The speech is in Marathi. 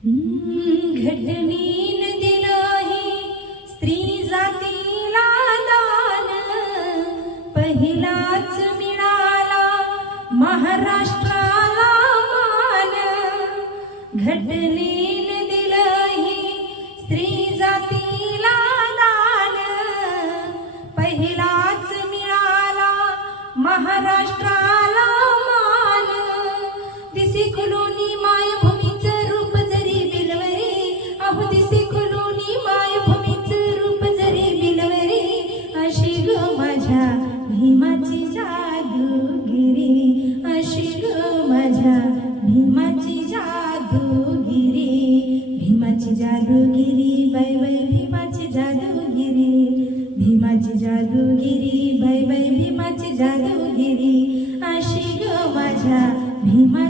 घटनेन दिलंही स्त्री जातीला दान, पहिलाच मिळाला महाराष्ट्राला मान. घटनेन दिलंही स्त्री जातीला दान, पहिलाच मिळाला महाराष्ट्राला मान. दिसी खुलूनी मायभूमीचं रूप जरी बिलवरी, अहो दिसी खुलूनी मायभूमीचं रूप जरी बिलवरी, अशी ग माझ्या भीमाची जादूगिरी, अशी ग माझ्या भीमाची जादूगिरी. भीमाची जादूगिरी बाय बाय भीमाची जादूगिरी, भीमाची जादूगिरी बाय बाय भीमाची जादूगिरी, अशी ग माझ्या भीमा.